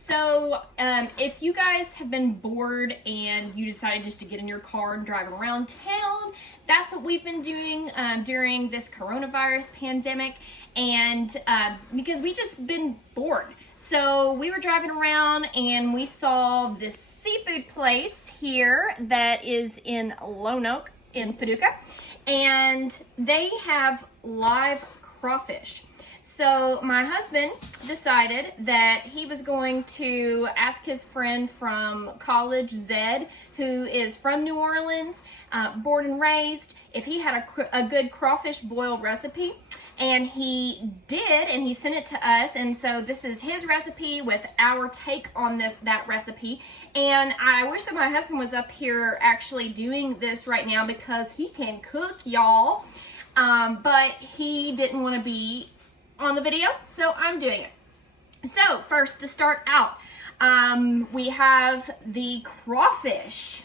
So if you guys have been bored and you decided just to get in your car and drive around town, that's what we've been doing during this coronavirus pandemic, and because we just been bored. So we were driving around and we saw this seafood place here that is in Lone Oak in Paducah, and they have live crawfish. So my husband decided that he was going to ask his friend from college, Zed, who is from New Orleans, born and raised, if he had a good crawfish boil recipe. And he did, and he sent it to us. And so this is his recipe with our take on that recipe. And I wish that my husband was up here actually doing this right now because he can cook, y'all. But he didn't want to be on the video, so I'm doing it. So first, to start out, we have the crawfish.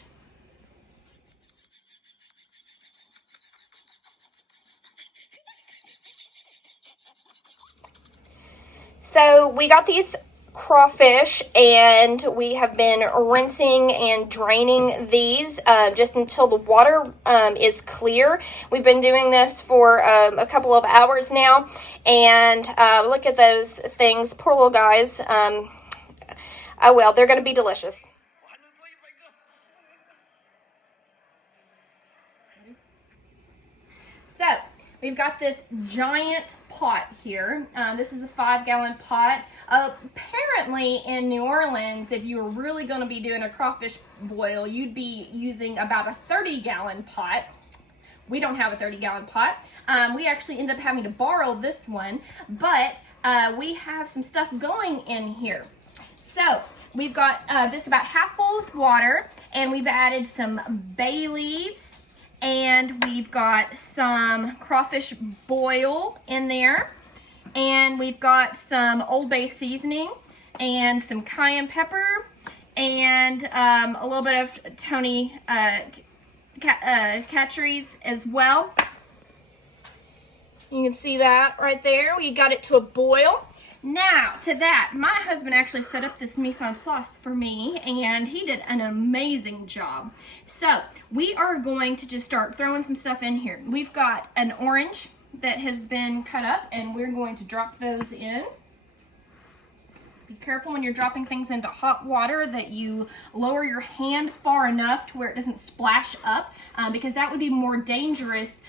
So we got these crawfish and we have been rinsing and draining these just until the water is clear. We've been doing this for a couple of hours now, and look at those things, poor little guys. Oh well, they're going to be delicious. So we've got this giant pot here. This is a 5-gallon pot. Apparently in New Orleans, if you were really going to be doing a crawfish boil, you'd be using about a 30-gallon pot. We don't have a 30-gallon pot. We actually end up having to borrow this one, but we have some stuff going in here. So we've got this about half full with water, and we've added some bay leaves, and we've got some crawfish boil in there, and we've got some Old Bay seasoning and some cayenne pepper and a little bit of Tony Cacheries as well. You can see that right there. We got it to a boil. Now, to that, my husband actually set up this mise en place for me, and he did an amazing job. So, we are going to just start throwing some stuff in here. We've got an orange that has been cut up, and we're going to drop those in. Be careful when you're dropping things into hot water that you lower your hand far enough to where it doesn't splash up, because that would be more dangerous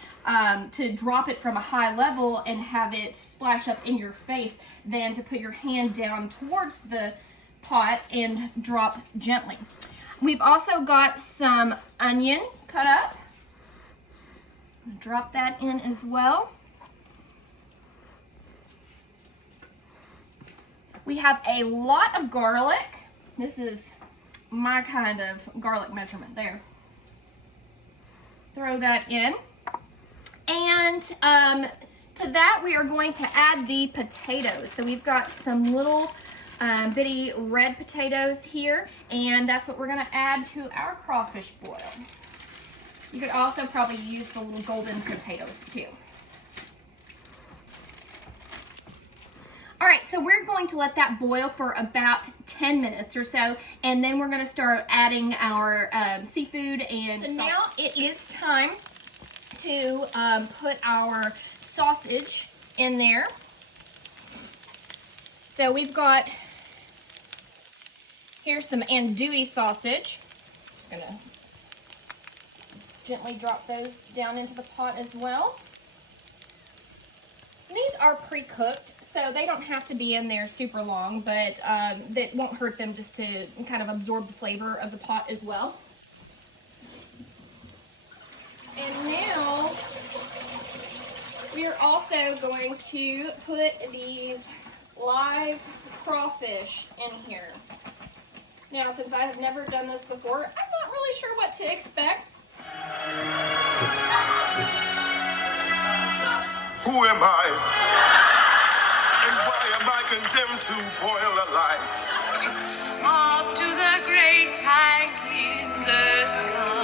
to drop it from a high level and have it splash up in your face than to put your hand down towards the pot and drop gently. We've also got some onion cut up. Drop that in as well. We have a lot of garlic. This is my kind of garlic measurement there. Throw that in. And to that, we are going to add the potatoes. So we've got some little bitty red potatoes here, and that's what we're going to add to our crawfish boil. You could also probably use the little golden potatoes too. All right, so we're going to let that boil for about 10 minutes or so, and then we're going to start adding our seafood and so now it is time to put our sausage in there. So we've got, here's some andouille sausage. Just going to gently drop those down into the pot as well. And these are pre-cooked, so they don't have to be in there super long, but that won't hurt them just to kind of absorb the flavor of the pot as well. And now we are also going to put these live crawfish in here. Now, since I have never done this before, I'm not really sure what to expect. Who am I? And why am I condemned to boil alive? Up to the great tank in the sky.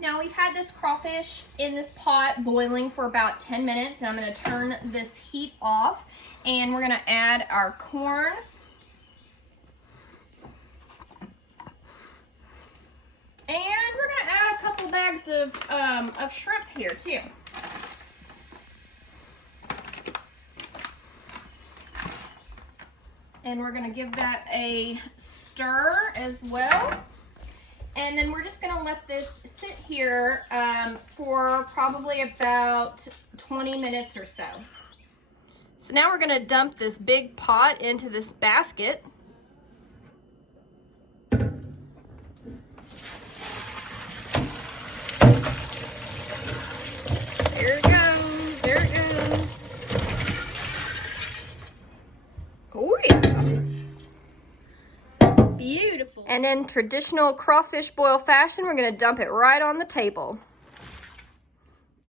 Now we've had this crawfish in this pot boiling for about 10 minutes, and I'm going to turn this heat off. And we're gonna add our corn. And we're gonna add a couple bags of shrimp here too. And we're gonna give that a stir as well. And then we're just gonna let this sit here for probably about 20 minutes or so. So now we're gonna dump this big pot into this basket. There it goes, there it goes. Oh yeah. Beautiful. And in traditional crawfish boil fashion, we're gonna dump it right on the table.